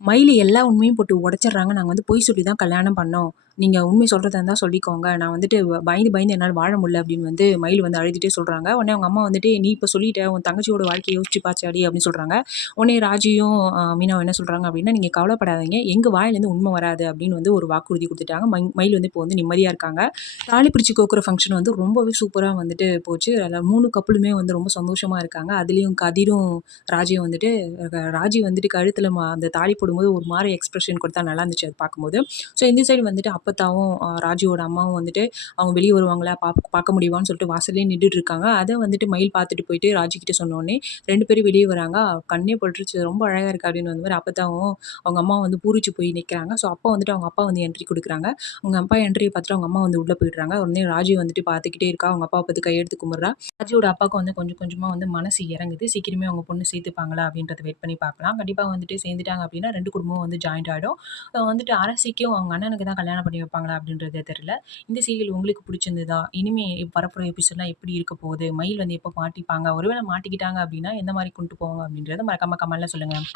மயில் எல்லா உண்மையும் போட்டு உடச்சிட்றாங்க. நாங்கள் வந்து பொய் சொல்லி தான் கல்யாணம் பண்ணோம். நீங்கள் உண்மை சொல்கிறதா இருந்தால் சொல்லிக்கோங்க. நான் வந்துட்டு பயந்து பயந்து என்னால் வாழ முடியல அப்படின்னு வந்து மயில் வந்து அழுதுகிட்டே சொல்கிறாங்க உடனே அவங்க அம்மா வந்துட்டு நீ இப்போ சொல்லிட்ட உன் தங்கச்சியோட வாழ்க்கையை யோசிச்சு பாச்சாடி அப்படின்னு சொல்கிறாங்க உடனே ராஜியும் மீனாவும் என்ன சொல்கிறாங்க அப்படின்னா நீங்கள் கவலைப்படாதீங்க. எங்கள் வாயிலேருந்து உண்மை வராது. அப்படின்னு வந்து ஒரு வாக்குறுதி கொடுத்துட்டாங்க. மயில் வந்து இப்போ வந்து நிம்மதியாக இருக்காங்க. தாலி பிரிச்சு கோக்குற ஃபங்க்ஷன் வந்து ரொம்பவே சூப்பராக வந்துட்டு போச்சு. அதில் மூணு கப்பலுமே வந்து ரொம்ப சந்தோஷமாக இருக்காங்க. அதுலேயும் கதிரும் ராஜியும் வந்துட்டு ராஜி வந்துட்டு கழுத்தில் அந்த தாலி போடும்போது ஒரு மாதிரி எக்ஸ்பிரஷன் கொடுத்தா நல்லா இருந்துச்சு அது பார்க்கும்போது. ஸோ இந்த சைடு வந்துட்டு அப்போ ஆஹ், ராஜுவோட அம்மாவும் வந்துட்டு அவங்க வெளியே வருவாங்களா? பா பார்க்க முடியுமான்னு சொல்லிட்டு வாசல்லே நின்றுட்டு இருக்காங்க அதை வந்துட்டு மயில் பார்த்துட்டு போயிட்டு ராஜுக்கிட்ட சொன்னோடனே ரெண்டு பேரும் வெளியே வராங்க. கண்ணே பட்டுருச்சு. ரொம்ப அழகாக இருக்கு அப்படின்னு வந்து மாதிரி அப்பத்தாவும் அவங்க அம்மா வந்து பூரிச்சு போய் நிற்கிறாங்க ஸோ அப்பா வந்துட்டு அவங்க அப்பா வந்து என்ட்ரி கொடுக்குறாங்க. அவங்க அப்பா என்ட்ரியை பார்த்துட்டு அவங்க அம்மா வந்து உள்ளே போயிடுறாங்க. உடனே ராஜி வந்துட்டு பார்த்துக்கிட்டே இருக்கா. அவங்க அப்பா பார்த்து கையெடுத்து கும்பிட்றா. ராஜியோட அப்பாவுக்கு வந்து கொஞ்சம் கொஞ்சமாக வந்து மனசு இறங்குது. சீக்கிரமே அவங்க பொண்ணு சேர்த்துப்பாங்களா அப்படின்றத வெயிட் பண்ணி பார்க்கலாம் கண்டிப்பாக வந்துட்டு சேர்ந்துட்டாங்க அப்படின்னா ரெண்டு குடும்பமும் வந்து ஜாயிண்ட் ஆகிடும் வந்துட்டு அரசிக்கும் அவங்க அண்ணனுக்கு தான் கல்யாணம் பண்ணி வைப்பாங்களா அப்படின்றதே தெரியல. இந்த சீரியல் உங்களுக்கு பிடிச்சிருந்ததா? இனிமே வரப்போகிற எபிசோட்லாம் எப்படி இருக்க போகுது? மயில் வந்து எப்போ மாட்டிப்பாங்க? ஒருவேளை மாட்டிக்கிட்டாங்க அப்படின்னா எந்த மாதிரி கொண்டு போவாங்க அப்படின்றத மறக்காம கமெண்ட்ல சொல்லுங்கள்